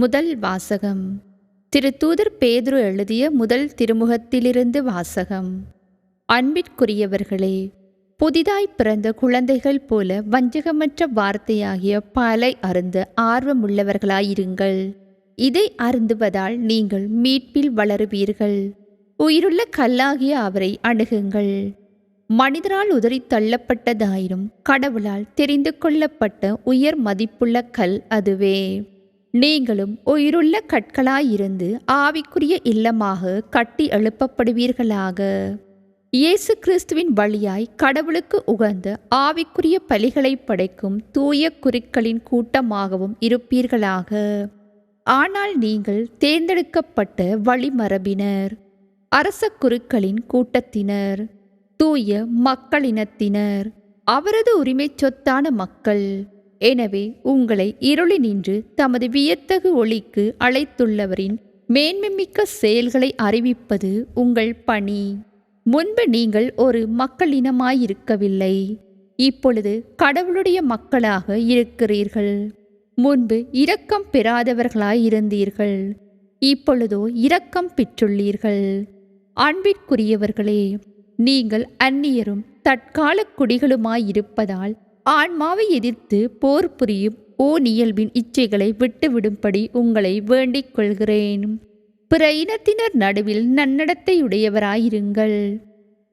முதல் வாசகம். திருத்தூதர் பேதுரு எழுதிய முதல் திருமுகத்திலிருந்து வாசகம். அன்பிற்குரியவர்களே, புதிதாய் பிறந்த குழந்தைகள் போல வஞ்சகமற்ற வார்த்தையாகிய பாலை அருந்த ஆர்வமுள்ளவர்களாயிருங்கள். இதை அருந்துவதால் நீங்கள் மீட்பில் வளருவீர்கள். உயிருள்ள கல்லாகிய அவரை அணுகுங்கள். மனிதரால் உதறி தள்ளப்பட்டதாயினும் கடவுளால் தெரிந்து கொள்ளப்பட்ட உயர் மதிப்புள்ள கல் அதுவே. நீங்களும் உயிருள்ள கற்களாயிருந்து ஆவிக்குரிய இல்லமாக கட்டி எழுப்பப்படுவீர்களாக. இயேசு கிறிஸ்துவின் வழியாய் கடவுளுக்கு உகந்த ஆவிக்குரிய பலிகளை படைக்கும் தூய குருக்களின் கூட்டமாகவும் இருப்பீர்களாக. ஆனால் நீங்கள் தேர்ந்தெடுக்கப்பட்ட வழிமரபினர், அரச குருக்களின் கூட்டத்தினர், தூய மக்களினத்தினர், அவரது உரிமை சொத்தான மக்கள். எனவே உங்களை இருளினின்று தமது வியத்தகு ஒளிக்கு அழைத்துள்ளவரின் மேன்மைமிக்க செயல்களை அறிவிப்பது உங்கள் பணி. முன்பு நீங்கள் ஒரு மக்களினமாயிருக்கவில்லை, இப்பொழுது கடவுளுடைய மக்களாக இருக்கிறீர்கள். முன்பு இரக்கம் பெறாதவர்களாயிருந்தீர்கள், இப்பொழுதோ இரக்கம் பெற்றுள்ளீர்கள். அன்பிற்குரியவர்களே, நீங்கள் அந்நியரும் தற்கால குடிகளுமாயிருப்பதால் ஆன்மாவை எதிர்த்து போர் புரியும் ஓநியல்பின் இச்சைகளை விட்டுவிடும்படி உங்களை வேண்டிக் கொள்கிறேன். பிற இனத்தினர் நடுவில் நன்னடத்தையுடையவராயிருங்கள்.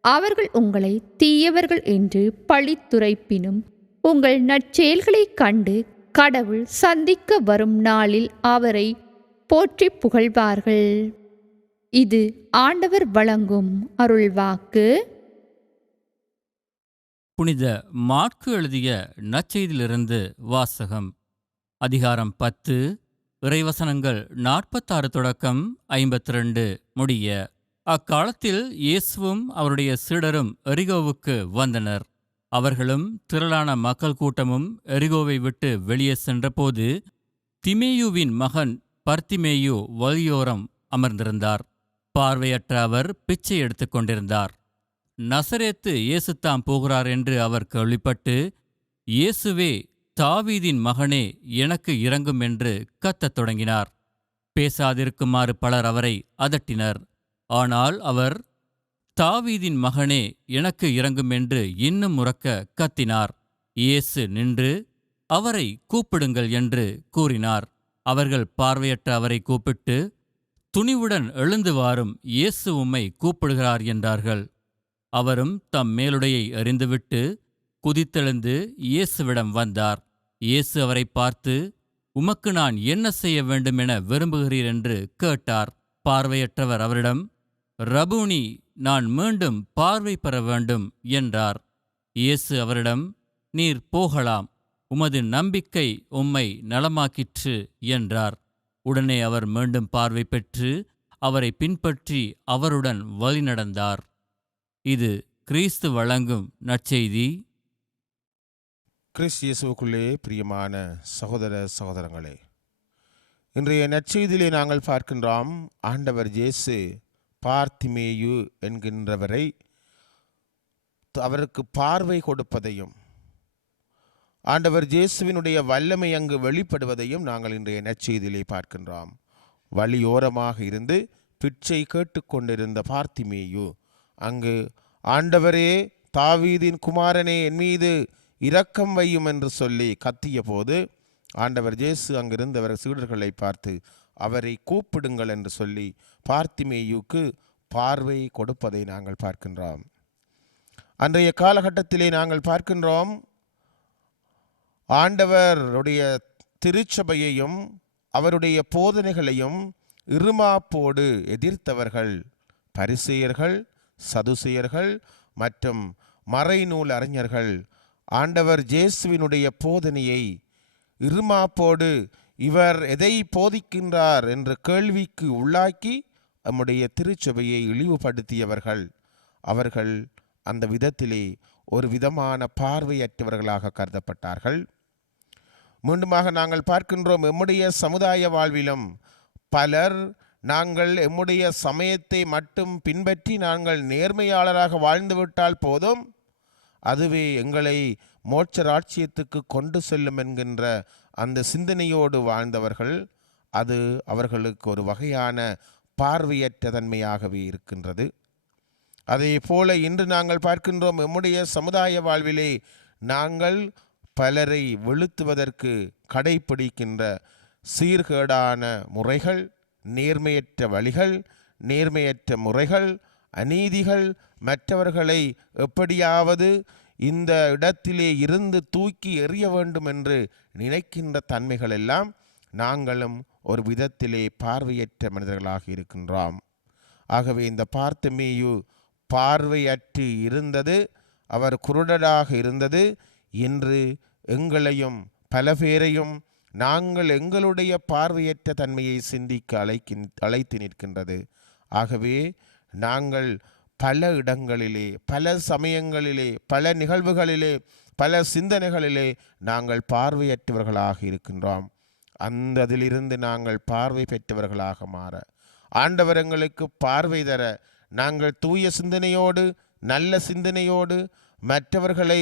அவர்கள் உங்களை தீயவர்கள் என்று பழித்துரைப்பினும் உங்கள் நற்செயல்களைக் கண்டு கடவுள் சந்திக்க வரும் நாளில் அவரை போற்றி புகழ்வார்கள். இது ஆண்டவர் வழங்கும் அருள்வாக்கு. புனித மாற்கு எழுதிய நற்செய்தியிலிருந்து வாசகம். அதிகாரம் 10, இறைவசனங்கள் 46 தொடக்கம் 52 முடிய. அக்காலத்தில் இயேசுவும் அவருடைய சீடரும் எரிகோவுக்கு வந்தனர். அவர்களும் திரளான மக்கள் கூட்டமும் எரிகோவை விட்டு வெளியே சென்றபோது திமேயுவின் மகன் பர்த்திமேயு வழியோரம் அமர்ந்திருந்தார். பார்வையற்ற அவர் பிச்சை எடுத்துக் கொண்டிருந்தார். நசரேத்து இயேசு தாம் போகிறார் என்று அவர் கேள்விப்பட்டு, இயேசுவே, தாவீதின் மகனே, எனக்கு இரங்கும் என்று கத்தத் தொடங்கினார். பேசாதிருக்குமாறு பலர் அவரை அதட்டினர். ஆனால் அவர், தாவீதின் மகனே, எனக்கு இரங்கும் என்று இன்னும் உரக்க கத்தினார். இயேசு நின்று, அவரை கூப்பிடுங்கள் என்று கூறினார். அவர்கள் பார்வையற்ற அவரை கூப்பிட்டு, துணிவுடன் எழுந்து வாரும், இயேசு உம்மை கூப்பிடுகிறார் என்றார்கள். அவரும் தம் மேலுடையை எறிந்துவிட்டு குதித்தெழுந்து இயேசுவிடம் வந்தார். இயேசு அவரை பார்த்து, உமக்கு நான் என்ன செய்ய வேண்டும் என விரும்புகிறீர் என்று கேட்டார். பார்வையற்றவர் அவரிடம், ரபூனி, நான் மீண்டும் பார்வை பெற வேண்டும் என்றார். இயேசு அவரிடம், நீர் போகலாம், உமது நம்பிக்கை உம்மை நலமாக்கிற்று என்றார். உடனே அவர் மீண்டும் பார்வை பெற்று அவரை பின்பற்றி அவருடன் வழிநடந்தார். இது கிறிஸ்து வழங்கும் நற்செய்தி. கிறிஸ்து இயேசுவுக்குள்ளே பிரியமான சகோதர சகோதரங்களே, இன்றைய நற்செய்தியிலே நாங்கள் பார்க்கின்றோம், ஆண்டவர் இயேசு பார்த்திமேயு என்கின்றவரை அவருக்கு பார்வை கொடுப்பதையும் ஆண்டவர் இயேசுவினுடைய வல்லமை அங்கு வெளிப்படுவதையும் நாங்கள் இன்றைய நற்செய்தியிலே பார்க்கின்றோம். வழியோரமாக இருந்து பிச்சை கேட்டுக்கொண்டிருந்த பார்த்திமேயு அங்கு, ஆண்டவரே, தாவீதின் குமாரனே, என் மீது இரக்கம் வையும் என்று சொல்லி கத்திய போது ஆண்டவர் இயேசு அங்கிருந்தவர் சீடர்களை பார்த்து அவரை கூப்பிடுங்கள் என்று சொல்லி பார்த்திமேயுக்கு பார்வை கொடுப்பதை நாங்கள் பார்க்கின்றோம். அன்றைய காலகட்டத்திலே நாங்கள் பார்க்கின்றோம், ஆண்டவருடைய திருச்சபையையும் அவருடைய போதனைகளையும் இருமாப்போடு எதிர்த்தவர்கள் பரிசேயர்கள், சதுசேயர்கள் மற்றும் மறைநூல் அறிஞர்கள் ஆண்டவர் இயேசுவினுடைய போதனையை இருமாப்போடு இவர் எதை போதிக்கின்றார் என்று கேள்விக்கு உள்ளாக்கி நம்முடைய திருச்சபையை இழிவுபடுத்தியவர்கள். அவர்கள் அந்த விதத்திலே ஒரு விதமான பார்வையற்றவர்களாக கருதப்பட்டார்கள். மீண்டுமாக நாங்கள் பார்க்கின்றோம், எம்முடைய சமுதாய வாழ்விலும் பலர் நாங்கள் எம்முடைய சமயத்தை மட்டும் பின்பற்றி நாங்கள் நேர்மையாளராக வாழ்ந்துவிட்டால் போதும், அதுவே எங்களை மோட்ச ராட்சியத்துக்கு கொண்டு செல்லும் என்கின்ற அந்த சிந்தனையோடு வாழ்ந்தவர்கள். அது அவர்களுக்கு ஒரு வகையான பார்வையற்ற தன்மையாகவே இருக்கின்றது. அதே போல இன்று நாங்கள் பார்க்கின்றோம், நம்முடைய சமுதாய வாழ்விலே நாங்கள் பலரை வெளுத்துவதற்கு கடைப்பிடிக்கின்ற சீர்கேடான முறைகள், நேர்மையற்ற வழிகள், நேர்மையற்ற முறைகள், அநீதிகள், மற்றவர்களை எப்படியாவது இந்த இடத்திலே இருந்து தூக்கி எறிய வேண்டும் என்று நினைக்கின்ற தன்மைகள் எல்லாம் நாங்களும் ஒரு விதத்திலே பார்வையற்ற மனிதர்களாக இருக்கின்றோம். ஆகவே இந்த பார்த்திமேயு பார்வையற்று இருந்தது, அவர் குருடராக இருந்தது, இன்று எங்களையும் பல பேரையும் நாங்கள் எங்களுடைய பார்வையற்ற தன்மையை சிந்திக்க அழைத்து நிற்கின்றது. ஆகவே நாங்கள் பல இடங்களிலே, பல சமயங்களிலே, பல நிகழ்வுகளிலே, பல சிந்தனைகளிலே நாங்கள் பார்வையற்றவர்களாக இருக்கின்றோம். அதிலிருந்து நாங்கள் பார்வை பெற்றவர்களாக மாற, ஆண்டவர் எங்களுக்கு பார்வை தர, நாங்கள் தூய சிந்தனையோடு, நல்ல சிந்தனையோடு மற்றவர்களை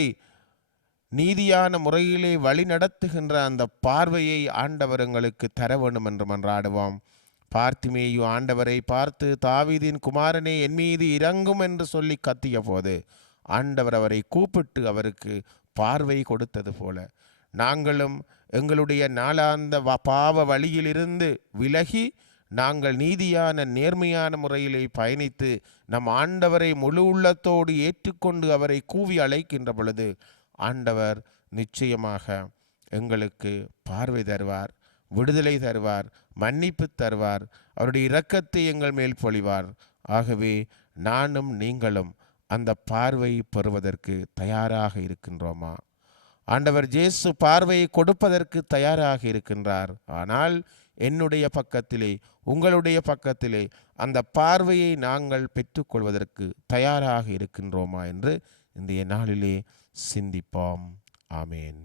நீதியான முறையிலே வழி நடத்துகின்ற அந்த பார்வையை ஆண்டவர் எங்களுக்கு தர வேண்டும் என்று மன்றாடுவோம். பார்த்திமேயு ஆண்டவரை பார்த்து, தாவீதின் குமாரனே என் மீது இறங்கும் என்று சொல்லி கத்திய போது ஆண்டவர் அவரை கூப்பிட்டு அவருக்கு பார்வை கொடுத்தது போல நாங்களும் எங்களுடைய நாளாந்த பாவ வழியிலிருந்து விலகி நாங்கள் நீதியான நேர்மையான முறையிலே பயணித்து நம் ஆண்டவரை முழு உள்ளத்தோடு ஏற்றுக்கொண்டு அவரை கூவி அழைக்கின்ற பொழுது ஆண்டவர் நிச்சயமாக எங்களுக்கு பார்வை தருவார், விடுதலை தருவார், மன்னிப்பு தருவார், அவருடைய இரக்கத்தை எங்கள் மேல் பொழிவார். ஆகவே நானும் நீங்களும் அந்த பார்வை பெறுவதற்கு தயாராக இருக்கின்றோமா? ஆண்டவர் இயேசு பார்வையை கொடுப்பதற்கு தயாராக இருக்கின்றார். ஆனால் என்னுடைய பக்கத்திலே, உங்களுடைய பக்கத்திலே அந்த பார்வையை நாங்கள் பெற்றுக்கொள்வதற்கு தயாராக இருக்கின்றோமா என்று இன்றைய நாளிலே சிந்திப்போம். ஆமேன்.